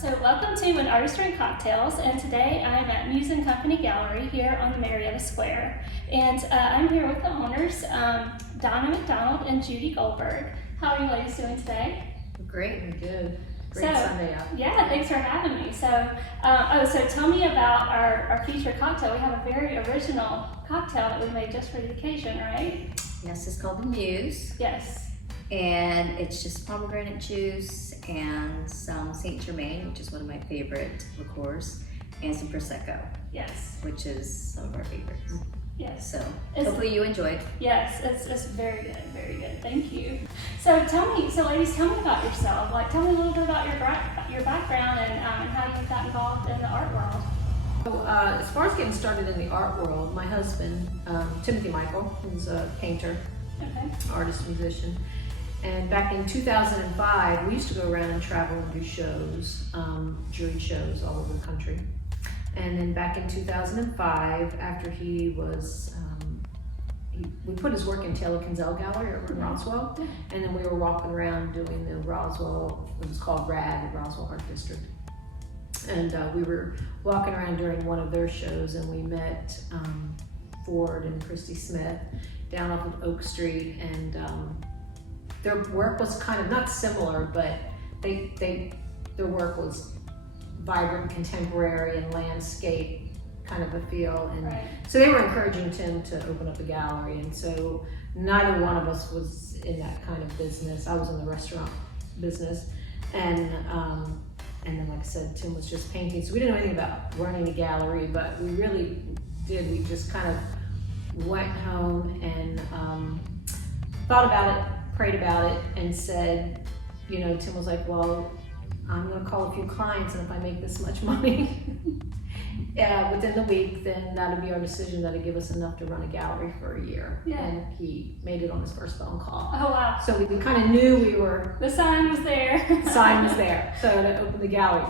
So welcome to An Artistry and Cocktails, and today I'm at Muse Co Gallery here on the Marietta Square. And I'm here with the owners, Donna McDonald and Judy Goldberg. How are you ladies doing today? Great, we're good. Great Sunday out. Yeah, thanks for having me. So tell me about our featured cocktail. We have a very original cocktail that we made just for the occasion, right? Yes, it's called the Muse. Yes. And it's just pomegranate juice and some Saint Germain, which is one of my favorite liqueurs, and some Prosecco. Yes. Which is some of our favorites. Yes. So hopefully you enjoyed. Yes, it's very good, very good. Thank you. So ladies, tell me about yourself. Like, tell me a little bit about your background and how you got involved in the art world. So, as far as getting started in the art world, my husband, Timothy Michael, who's a painter, artist, musician, and back in 2005, we used to go around and travel and do shows, jury shows all over the country. And then back in 2005, after he was, we put his work in Taylor Kinsell Gallery over in Roswell, and then we were walking around doing the Roswell, it was called RAD, the Roswell Art District. And we were walking around during one of their shows, and we met Ford and Christy Smith down off of Oak Street, and their work was kind of not similar, but their work was vibrant, contemporary, and landscape kind of a feel. And so they were encouraging Tim to open up a gallery, and so neither one of us was in that kind of business. I was in the restaurant business, and then, like I said, Tim was just painting, so we didn't know anything about running a gallery, but we really did. We just kind of went home and thought about it, prayed about it, and said, you know, Tim was like, well, I'm going to call a few clients, and if I make this much money within the week, then that'll be our decision. That'll give us enough to run a gallery for a year. Yeah. And he made it on his first phone call. Oh, wow. So we kind of knew we were... The sign was there. Sign was there, so to open the gallery.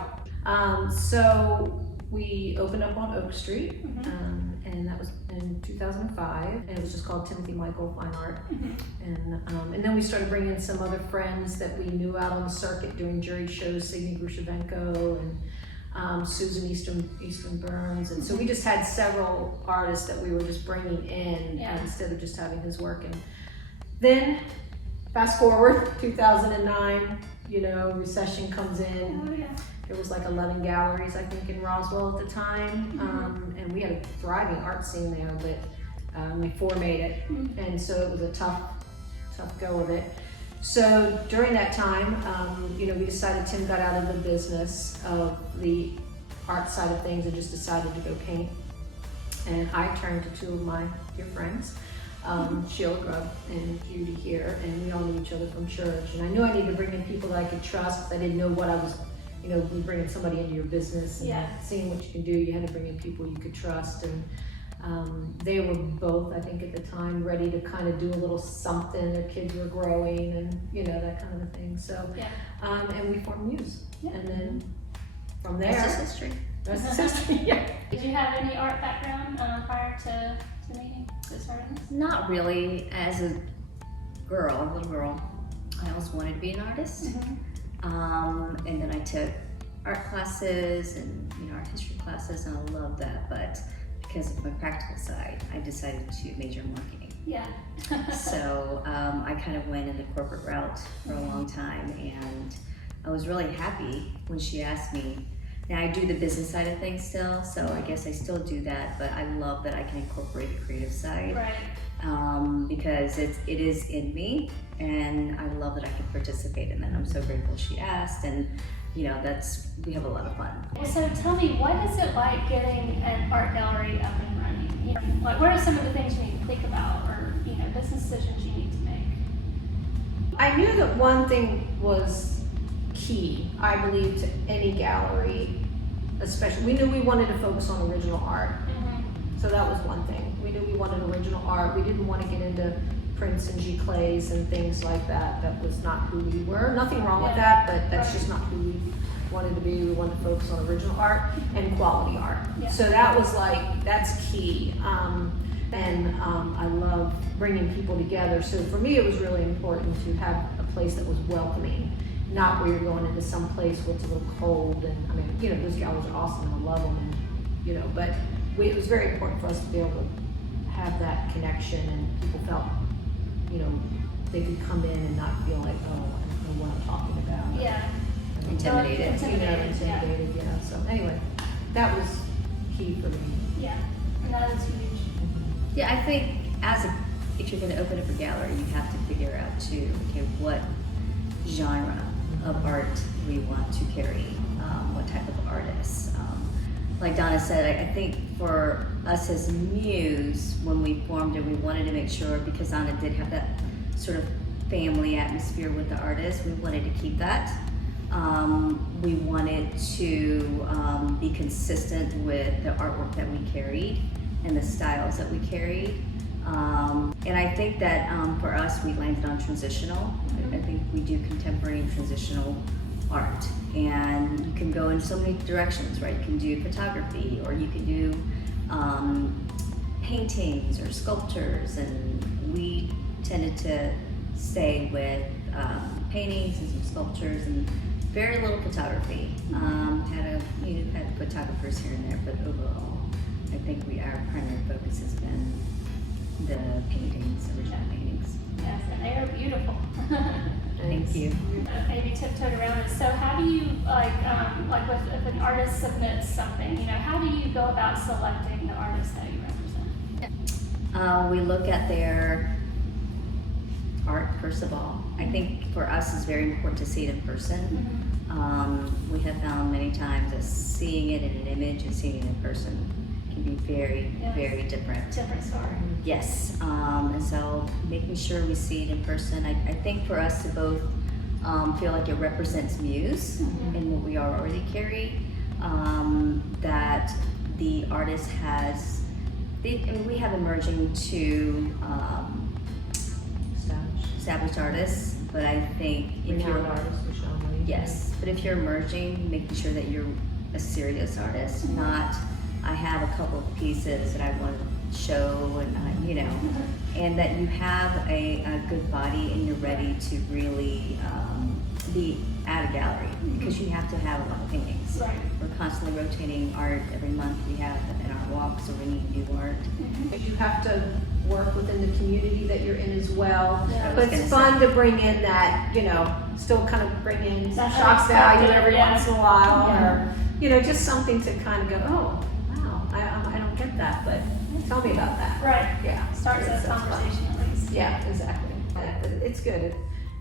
So we opened up on Oak Street, and that was in 2005, and it was just called Timothy Michael Fine Art. And then we started bringing in some other friends that we knew out on the circuit doing jury shows, Signe Grushevenko and Susan Eastern Burns, and so we just had several artists that we were just bringing in instead of just having his work. And then fast forward 2009, you know, recession comes in. Oh, yeah. There was like 11 galleries, I think, in Roswell at the time, and we had a thriving art scene there, but we made it, and so it was a tough go of it. So during that time, you know, we decided Tim got out of the business of the art side of things and just decided to go paint. And I turned to two of my dear friends, Sheila Grubb and Judy here, and we all knew each other from church. And I knew I needed to bring in people that I could trust, because I didn't know what I was, you know, bringing somebody into your business and seeing what you can do. You had to bring in people you could trust. And they were both, I think at the time, ready to kind of do a little something. Their kids were growing and, you know, that kind of a thing. So, and we formed Muse. And then from there... That's history. That's history, yeah. Did you have any art background prior to meeting this artist? Not really. As a little girl, I always wanted to be an artist. And then I took art classes and, you know, art history classes, and I loved that, but because of my practical side, I decided to major in marketing. Yeah. So I kind of went in the corporate route for a long time, and I was really happy when she asked me. Now I do the business side of things still, so I guess I still do that, but I love that I can incorporate the creative side. Because it is in me, and I love that I can participate in that. I'm so grateful she asked, and you know, we have a lot of fun. So tell me, what is it like getting an art gallery up and running? You know, like, what are some of the things you need to think about, or, you know, business decisions you need to make? I knew that one thing was key, I believe, to any gallery, especially. We knew we wanted to focus on original art. So that was one thing. We knew we wanted original art. We didn't want to get into prints and giclées and things like that. That was not who we were. Nothing wrong with that, but that's just not who we wanted to be. We wanted to focus on original art and quality art. So that was like, that's key. I love bringing people together. So for me, it was really important to have a place that was welcoming not where you're going into some place where it's a little cold. And I mean, you know, those galleries are awesome and I love them, and, you know, but it was very important for us to be able to have that connection, and people felt, you know, they could come in and not feel like, oh, I don't know what I'm talking about. Yeah. Intimidated. Intimidated, yeah. So anyway, that was key for me. Yeah, and that is huge. Yeah, I think if you're going to open up a gallery, you have to figure out too, okay, what genre of art we want to carry, what type of artists. Like Donna said, I think for us as Muse, when we formed it, we wanted to make sure, because Donna did have that sort of family atmosphere with the artists, we wanted to keep that. We wanted to be consistent with the artwork that we carried and the styles that we carried. And I think that for us, we landed on transitional. I think we do contemporary and transitional art. And you can go in so many directions, right? You can do photography, or you can do paintings or sculptures. And we tended to stay with paintings and some sculptures and very little photography. Had photographers here and there, but overall, I think our primary focus has been the paintings, original paintings. Yes, and they are beautiful. Thank you. Maybe tiptoed around it. So how do you, if an artist submits something, you know, how do you go about selecting the artist that you represent? We look at their art, first of all. I think for us it's very important to see it in person. We have found many times that seeing it in an image and seeing it in person can be very, very different. Different story. Yes, and so making sure we see it in person. I think for us to both feel like it represents Muse and what we already carry, that the artist has, we have emerging to established artists, but I think if you're yes, but if you're emerging, making sure that you're a serious artist, not I have a couple of pieces that I want to show, and you know, and that you have a good body and you're ready to really be at a gallery, because you have to have a lot of paintings. Right. We're constantly rotating art. Every month we have in our walks, so we need new art. You have to work within the community that you're in as well. Yeah. But it's fun to bring in that, you know, still kind of bring in some shock value every once in a while, or, you know, just something to kind of go, oh, wow, I don't get that, but tell me about that. Right. Yeah. Starts a conversation at least. Yeah, exactly. It's good.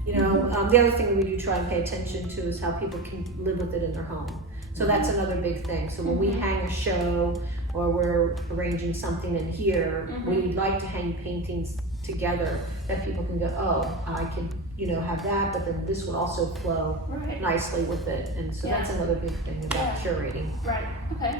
You know, the other thing we do try and pay attention to is how people can live with it in their home. So that's another big thing. So when we hang a show or we're arranging something in here, we like to hang paintings together that people can go, oh, I can, you know, have that, but then this would also flow nicely with it. And so that's another big thing about curating. Right, okay.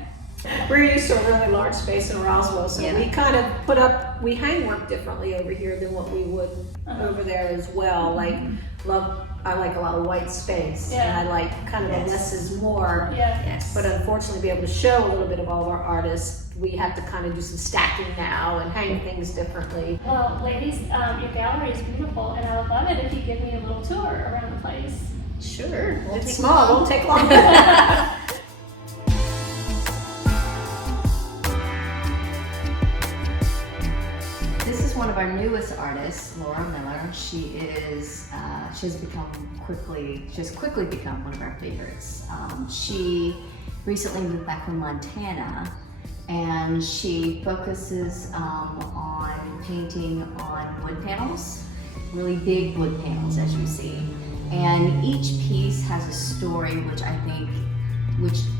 We're used to a really large space in Roswell, so we kind of we hang work differently over here than what we would over there as well. I like a lot of white space, and I like kind of a less is more. Yes. But unfortunately, to be able to show a little bit of all of our artists, we have to kind of do some stacking now and hang things differently. Well, ladies, your gallery is beautiful, and I would love it if you give me a little tour around the place. Sure. It's small, it won't take long. This is one of our newest artists, Laura Miller. She has quickly become one of our favorites. She recently moved back from Montana, and she focuses on painting on wood panels, really big wood panels, as you see. And each piece has a story, which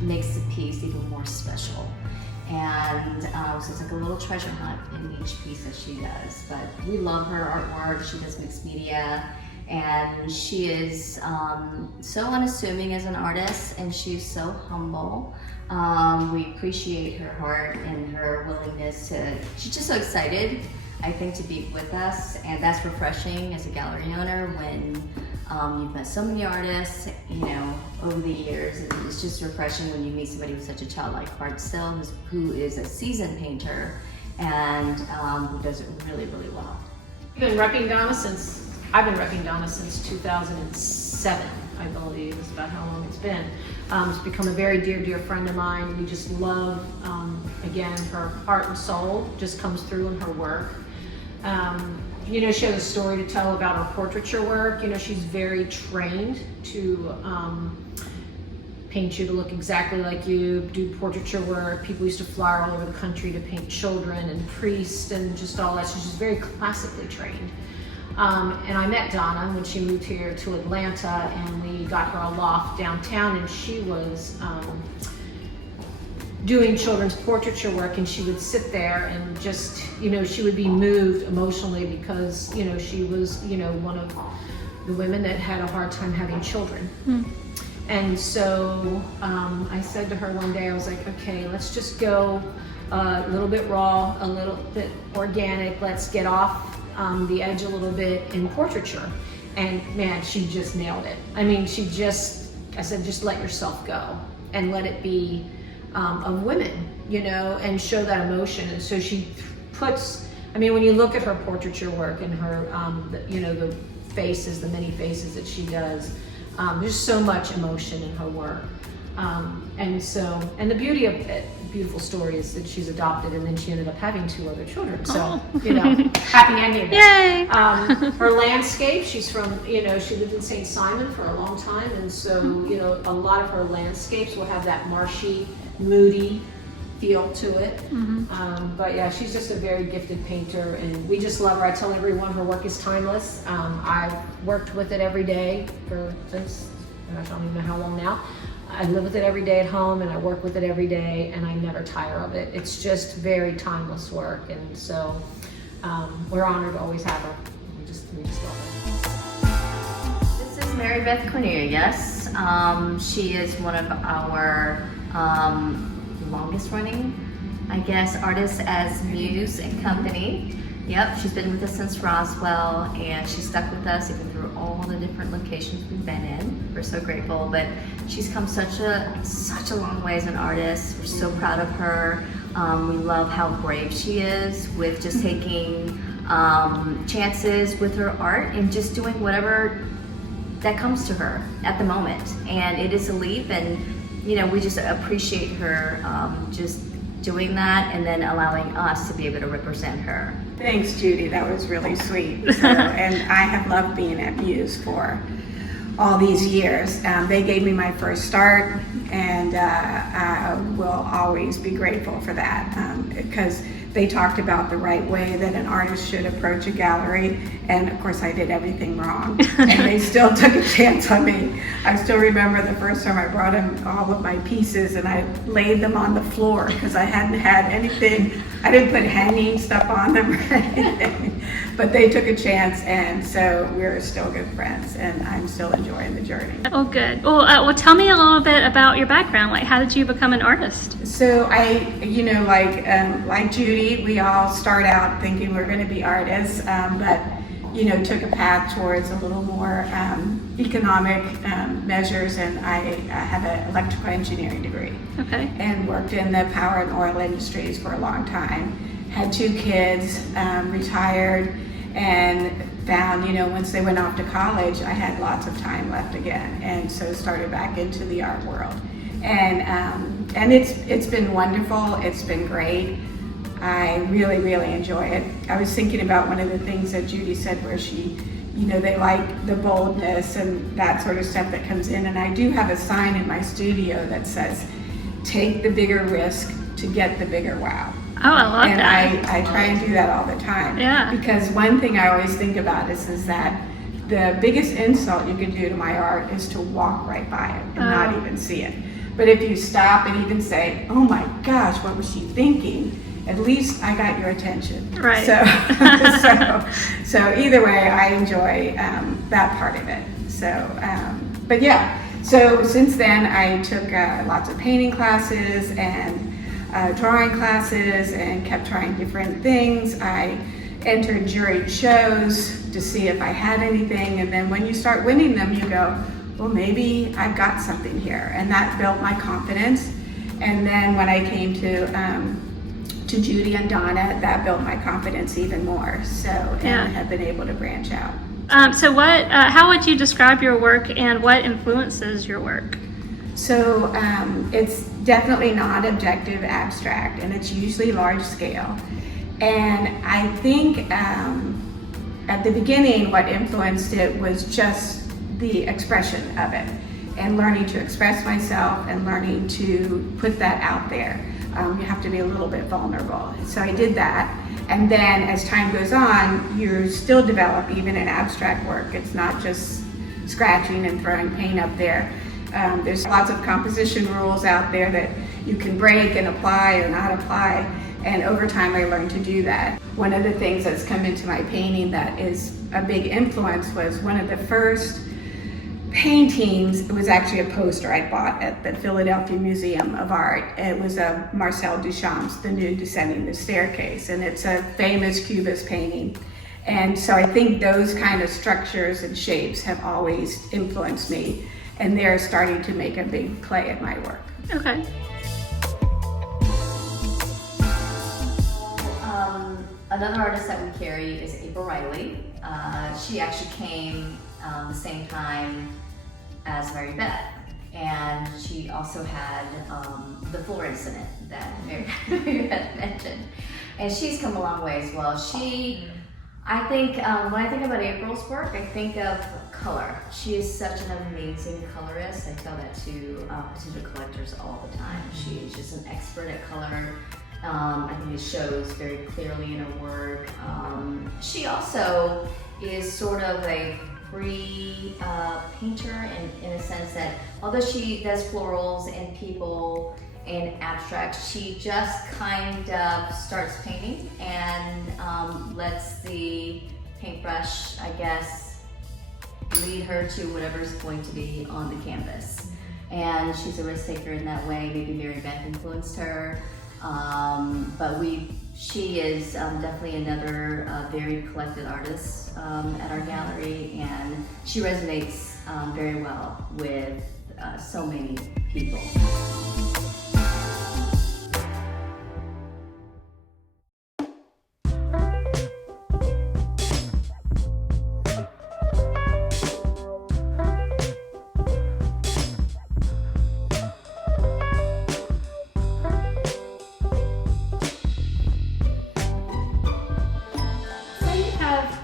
makes the piece even more special. And so it's like a little treasure hunt in each piece that she does. But we love her artwork. She does mixed media, and she is so unassuming as an artist, and she's so humble. We appreciate her heart and her willingness to, she's just so excited, I think, to be with us, and that's refreshing as a gallery owner when you've met so many artists, you know, over the years, and it's just refreshing when you meet somebody with such a childlike heart still, who is a seasoned painter and who does it really, really well. You've been repping Donna since I've been repping Donna since 2007, I believe, is about how long it's been. It's become a very dear, dear friend of mine. We just love, again, her heart and soul just comes through in her work. You know, she has a story to tell about her portraiture work. You know, she's very trained to paint you to look exactly like you, do portraiture work. People used to fly all over the country to paint children and priests and just all that. So she's very classically trained. And I met Donna when she moved here to Atlanta, and we got her a loft downtown, and she was doing children's portraiture work, and she would sit there and just, you know, she would be moved emotionally because, you know, she was, you know, one of the women that had a hard time having children. And so I said to her one day, I was like, okay, let's just go a little bit raw, a little bit organic. Let's get off the edge a little bit in portraiture. And man, she just nailed it. I mean, I said, just let yourself go and let it be of women, you know, and show that emotion. And so she puts, I mean, when you look at her portraiture work and her, you know, the faces, the many faces that she does, there's so much emotion in her work. And the beauty of it, beautiful story is that she's adopted and then she ended up having 2 other children. So, you know, happy ending. Yay! Her landscape, she's from, you know, she lived in St. Simon for a long time. And so, you know, a lot of her landscapes will have that marshy, moody feel to it. But yeah, she's just a very gifted painter and we just love her. I tell everyone her work is timeless. I've worked with it every day since, I don't even know how long now. I live with it every day at home and I work with it every day and I never tire of it. It's just very timeless work, and so we're honored to always have her. We just love her. This is Mary Beth Cornelius. She is one of our longest running, I guess, artists as Muse Company. Yep, she's been with us since Roswell, and she's stuck with us even through all the different locations we've been in. We're so grateful, but she's come such a long way as an artist. We're so proud of her. We love how brave she is with just taking chances with her art and just doing whatever that comes to her at the moment. And it is a leap, and you know, we just appreciate her just doing that and then allowing us to be able to represent her. Thanks, Judy. That was really sweet. So, and I have loved being at Muse for all these years. They gave me my first start, and I will always be grateful for that because they talked about the right way that an artist should approach a gallery, and of course I did everything wrong, and they still took a chance on me. I still remember the first time I brought them all of my pieces and I laid them on the floor because I hadn't had anything, I didn't put hanging stuff on them or anything, but they took a chance, and so we're still good friends and I'm still enjoying the journey. Oh, good. Well, tell me a little bit about your background. Like, how did you become an artist? So I, you know, like Judy, we all start out thinking we're going to be artists, but you know, took a path towards a little more economic measures, and I have an electrical engineering degree. Okay. And worked in the power and oil industries for a long time. Had 2 kids, retired, and found, you know, once they went off to college, I had lots of time left again, and so started back into the art world. And it's been wonderful. It's been great. I really, really enjoy it. I was thinking about one of the things that Judy said where she, you know, they like the boldness and that sort of stuff that comes in. And I do have a sign in my studio that says, take the bigger risk to get the bigger wow. Oh, I love and that. And I try and do that all the time. Yeah. Because one thing I always think about is that the biggest insult you can do to my art is to walk right by it and not even see it. But if you stop and even say, oh my gosh, what was she thinking? At least I got your attention. Right. So either way, I enjoy that part of it. So, but yeah, so since then I took lots of painting classes and drawing classes and kept trying different things. I entered juried shows to see if I had anything, and then when you start winning them, you go, well, maybe I've got something here, and that built my confidence. And then when I came to Judy and Donna, that built my confidence even more. So, and I have been able to branch out. So how would you describe your work and what influences your work? So it's definitely not objective abstract, and it's usually large scale. And I think at the beginning what influenced it was just the expression of it, and learning to express myself and learning to put that out there. You have to be a little bit vulnerable. So I did that. And then as time goes on, you still develop even in abstract work. It's not just scratching and throwing paint up there. There's lots of composition rules out there that you can break and apply or not apply. And over time I learned to do that. One of the things that's come into my painting that is a big influence was one of the first paintings. It was actually a poster I bought at the Philadelphia Museum of Art. It was a Marcel Duchamp's The Nude Descending the Staircase, and it's a famous Cubist painting. And so I think those kind of structures and shapes have always influenced me, and they're starting to make a big play in my work. Okay. Another artist that we carry is April Riley. She actually came the same time as Mary Beth, and she also had the floor incident that Mary Beth mentioned, and she's come a long way as well. I think when I think about April's work, I think of color. She is such an amazing colorist. I tell that to potential collectors all the time. She's just an expert at color. I think it shows very clearly in her work. She also is sort of a free painter in a sense that although she does florals and people and abstract, she just kind of starts painting and lets the paintbrush, I guess, lead her to whatever's going to be on the canvas. And she's a risk taker in that way. Maybe Mary Beth influenced her. But she is definitely another very collected artist at our gallery, and she resonates very well with so many people.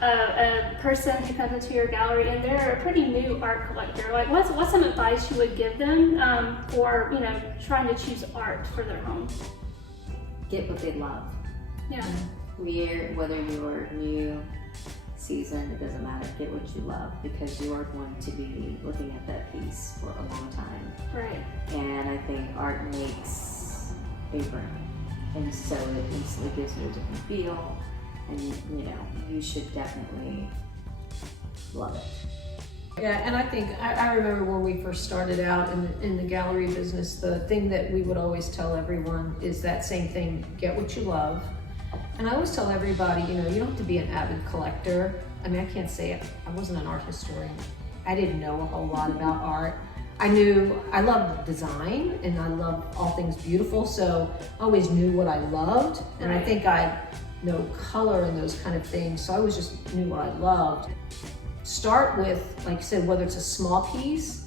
A person who comes into your gallery and they're a pretty new art collector, like what's some advice you would give them for trying to choose art for their home? Get what they love. Yeah. Whether you're new, seasoned, it doesn't matter. Get what you love, because you are going to be looking at that piece for a long time. Right. And I think art makes a room, and so it instantly gives you a different feel. And you should definitely love it. Yeah, and I think I remember when we first started out in the gallery business, the thing that we would always tell everyone is that same thing: get what you love. And I always tell everybody, you don't have to be an avid collector. I mean, I can't say it. I wasn't an art historian. I didn't know a whole lot about art. I loved design, and I loved all things beautiful, so I always knew what I loved. And I think I know color and those kind of things, so I always just knew what I loved. Start with, like you said, whether it's a small piece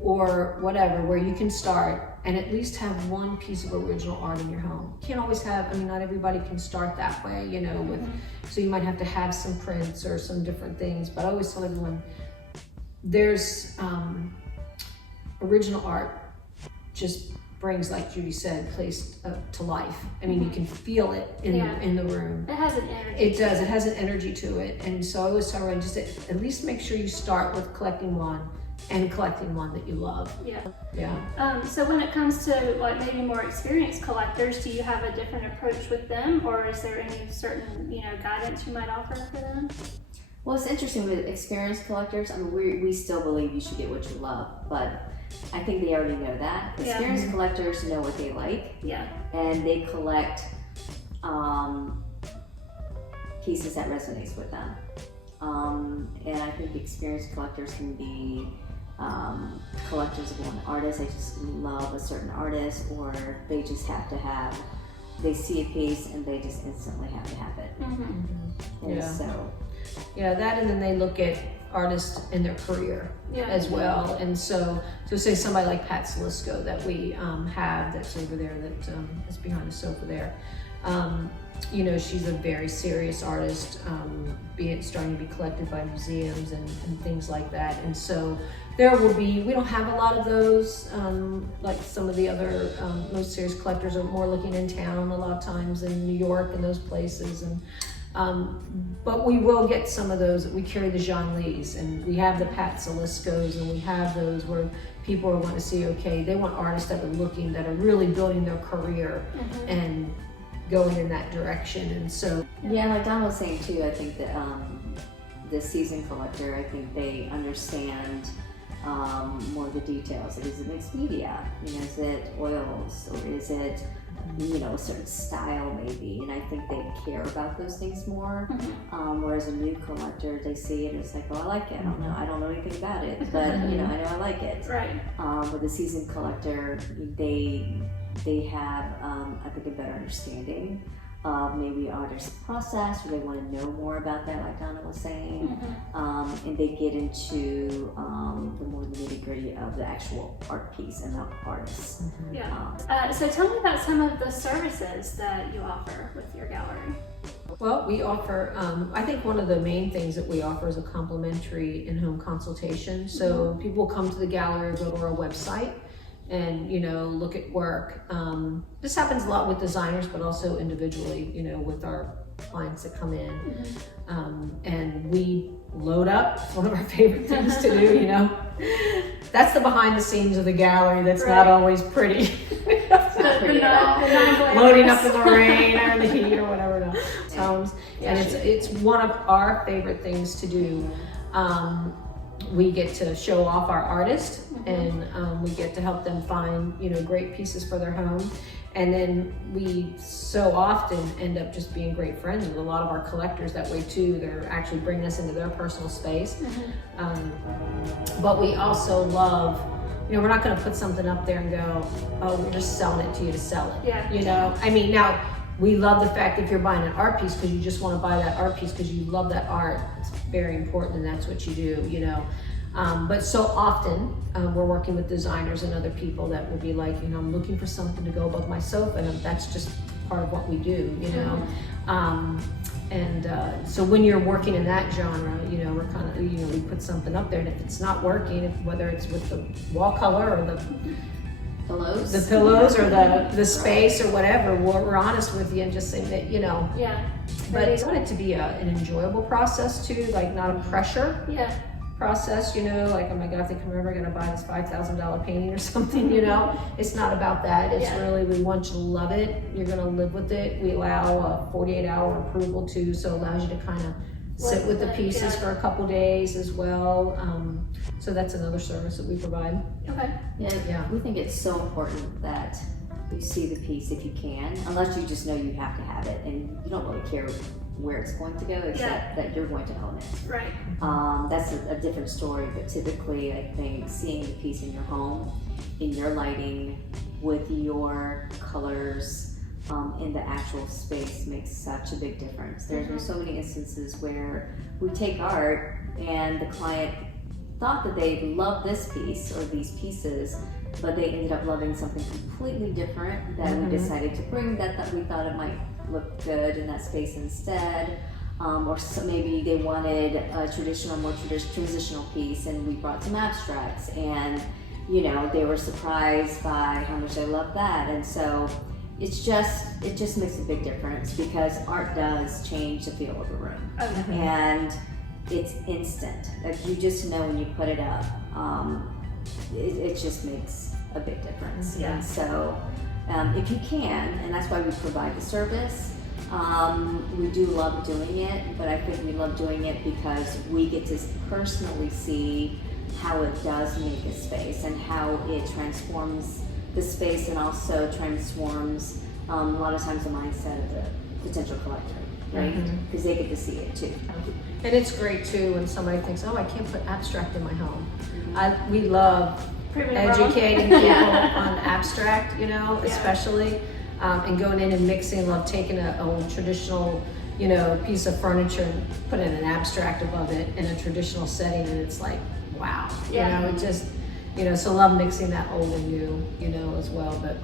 or whatever, where you can start and at least have one piece of original art in your home. You can't always have, not everybody can start that way, so you might have to have some prints or some different things, but I always tell everyone there's original art just brings, like Judy said, place to life. You can feel it in the room. It has an energy. It does. It has an energy to it. And so I always tell everyone, just at least make sure you start with collecting one and collecting one that you love. Yeah. Yeah. So when it comes to maybe more experienced collectors, do you have a different approach with them, or is there any certain guidance you might offer for them? Well, it's interesting with experienced collectors. We still believe you should get what you love, but I think they already know that. Experienced collectors know what they like. Yeah. And they collect pieces that resonates with them. And I think experienced collectors can be collectors of one artist. They just love a certain artist, or they just they see a piece and they just instantly have to have it. Mm-hmm. And so you know, that, and then they look at artists in their career as well. And so say somebody like Pat Salisco that we have that's over there, that is behind the sofa there. You know, she's a very serious artist, starting to be collected by museums and things like that. And so there will be, we don't have a lot of those, like some of the other most serious collectors are more looking in town a lot of times in New York and those places. And but we will get some of those. We carry the Jean Lees, and we have the Pat Saliscos, and we have those where people are wanting to see, okay, they want artists that are really building their career and going in that direction. And so yeah, like Donna was saying too, I think that the seasoned collector, I think they understand more of the details. Like, is it mixed media? You know, is it oils, or is it, you know, a certain style maybe? And I think they care about those things more. Whereas a new collector, they see it and it's like, oh, I like it. I don't know anything about it, but you know, I know I like it. Right. With a seasoned collector, they have, I think, a better understanding of maybe artist's process, or they want to know more about that, like Donna was saying, and they get into the more nitty-gritty of the actual art piece and the artist. So tell me about some of the services that you offer with your gallery. Well, we offer, I think one of the main things that we offer is a complimentary in-home consultation. So people come to the gallery or go to our website and, you know, look at work. This happens a lot with designers, but also individually, you know, with our clients that come in. And we load up. It's one of our favorite things to do, you know. That's the behind the scenes of the gallery that's not always pretty. Loading up in the rain or the heat or whatever. And it's one of our favorite things to do. We get to show off our artists, and we get to help them find, you know, great pieces for their home. And then we so often end up just being great friends with a lot of our collectors that way too. They're actually bringing us into their personal space. But we also love, you know, we're not going to put something up there and go, oh, we're just selling it to you to sell it. You know, I mean, now we love the fact that if you're buying an art piece because you just want to buy that art piece because you love that art, it's very important, and that's what you do, you know. But so often we're working with designers and other people that will be like, you know, I'm looking for something to go above my sofa, and that's just part of what we do, you know. So when you're working in that genre, you know, we're kind of, you know, we put something up there, and if it's not working, whether it's with the wall color or the pillows or the space or whatever, we're honest with you and just say that, you know. But I want it to be an enjoyable process too, like not a pressure process, you know, like, oh my God, I think I'm ever gonna buy this $5,000 painting or something, you know. It's not about that. It's really, we want you to love it. You're gonna live with it. We allow a 48-hour approval too, so it allows you to kind of sit with the pieces for a couple days as well. So that's another service that we provide. We think it's so important that you see the piece if you can, unless you just know you have to have it and you don't really care where it's going to go, except that you're going to own it. That's a different story, but typically I think seeing the piece in your home, in your lighting, with your colors, in the actual space makes such a big difference. There's been so many instances where we take art and the client thought that they loved this piece or these pieces, but they ended up loving something completely different that we decided to bring that we thought it might look good in that space instead. Or so maybe they wanted a more transitional piece, and we brought some abstracts, and you know, they were surprised by how much they loved that. And so it just makes a big difference, because art does change the feel of a room. And it's instant. Like, you just know when you put it up, it just makes a big difference. And so if you can, and that's why we provide the service, we do love doing it, but I think we love doing it because we get to personally see how it does make a space and how it transforms the space, and also transforms a lot of times the mindset of the potential collector, right? Because they get to see it too. And it's great too when somebody thinks, oh, I can't put abstract in my home. We love educating people on abstract, you know, especially, and going in and mixing. Love taking a old traditional, you know, piece of furniture and put in an abstract above it in a traditional setting, and it's like, wow. Yeah. You know, it just, you know, so love mixing that old and new, you know, as well. But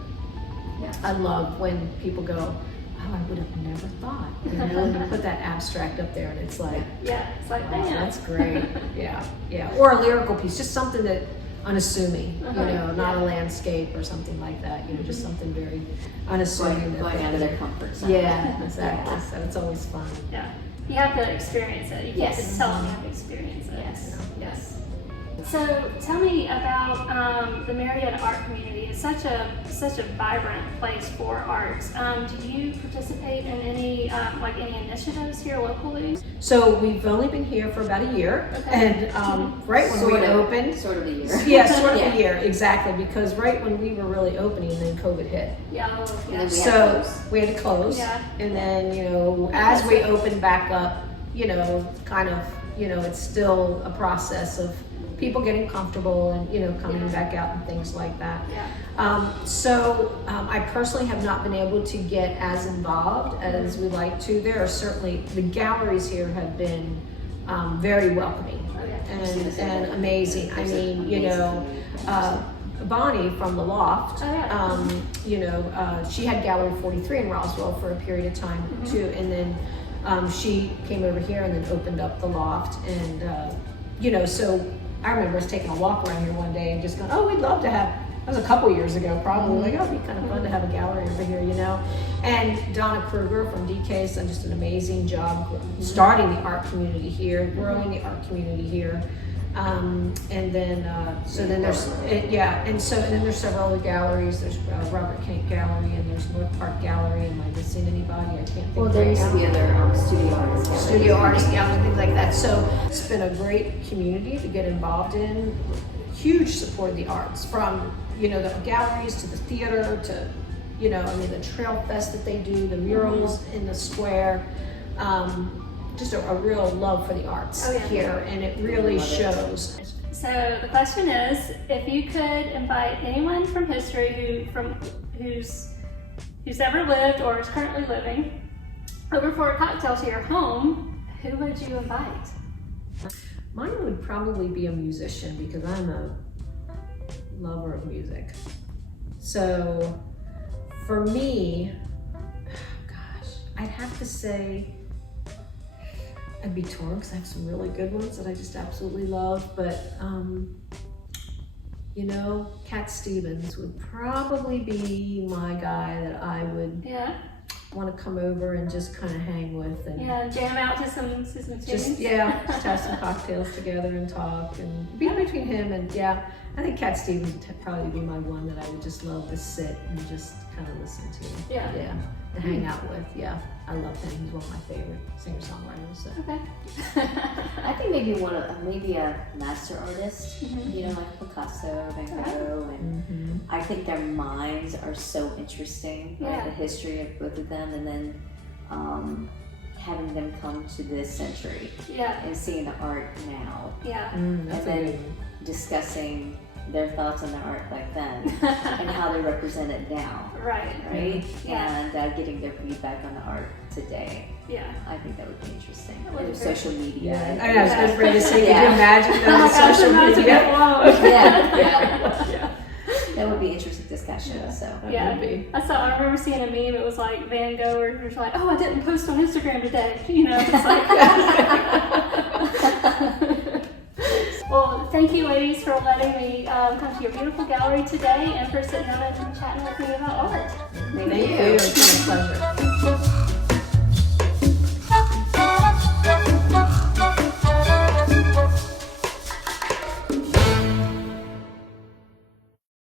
Yeah. I love when people go, oh, I would have never thought, you know, and you put that abstract up there and it's like, Yeah, it's like, wow, man. that's great. Yeah, yeah. Or a lyrical piece, just something that unassuming, you know, not a landscape or something like that, you know, just something very unassuming. Going out of their comfort zone. Yeah, exactly. So it's always fun. Yeah. You have to experience it. You can't Yes. just tell them, you have to experience it. Yes. Yes. So tell me about the Marietta art community. It's such a vibrant place for arts. Do you participate in any any initiatives here locally? So we've only been here for about a year, Okay. and right when we opened, Sort of a year. yeah, sort of Yeah. a year, exactly, because right when we were really opening, then COVID hit. Yeah. And Yeah. then we had to So close. we had to close, Yeah. and then, you know, as we opened back up, you know, kind of, you know, it's still a process of people getting comfortable and, you know, coming Yeah. back out and things like that. Yeah. I personally have not been able to get as involved as we like to. There are certainly, the galleries here have been very welcoming and amazing. I mean, you know, Bonnie from the Loft, Oh, yeah. you know, she had Gallery 43 in Roswell for a period of time too, and then she came over here and then opened up the Loft, and you know, so I remember us taking a walk around here one day and just going, oh, we'd love to have, that was a couple years ago probably, like, oh, it'd be kind of fun to have a gallery over here, you know. And Donna Kruger from DK's done just an amazing job starting the art community here, growing the art community here. And then, so then there's, and then there's several other galleries. There's Robert Kent Gallery, and there's North Park Gallery. Am I missing anybody? I can't think. Well, right there used now. to be other studio artists. galleries. Studio artist galleries, things like that. So it's been a great community to get involved in. Huge support of the arts, from, you know, the galleries to the theater to, you know, I mean, the trail fest that they do, the murals in the square. Just a real love for the arts here, and it really shows. So the question is, if you could invite anyone from history who's ever lived or is currently living over for a cocktail to your home, who would you invite? Mine would probably be a musician, because I'm a lover of music. So for me, gosh, I'd have to say I'd be torn, because I have some really good ones that I just absolutely love. But you know, Cat Stevens would probably be my guy that I would want to come over and just kind of hang with, and Jam out to some tunes. just have some cocktails together and talk, and be between him and I think Cat Stevens would probably be my one that I would just love to sit and just kind of listen to. And hang out with. I love him. He's one of my favorite singer-songwriters. So. Okay. I think maybe maybe a master artist, you know, like Picasso, Van Gogh, and I think their minds are so interesting, like the history of both of them, and then having them come to this century and seeing the art now, and then discussing their thoughts on the art back then and how they represent it now. Right? And getting their feedback on the art today. I think that would be interesting. That would be Social media. I know, I was just ready to say, could you Yeah. imagine them on social media? That would be interesting discussion. So That would be. I remember seeing a meme. It was like Van Gogh, or it was like, "Oh, I didn't post on Instagram today." You know, it's like. Well, thank you, ladies, for letting me come to your beautiful gallery today and for sitting down and chatting with me about art. Thank you. It's been a pleasure.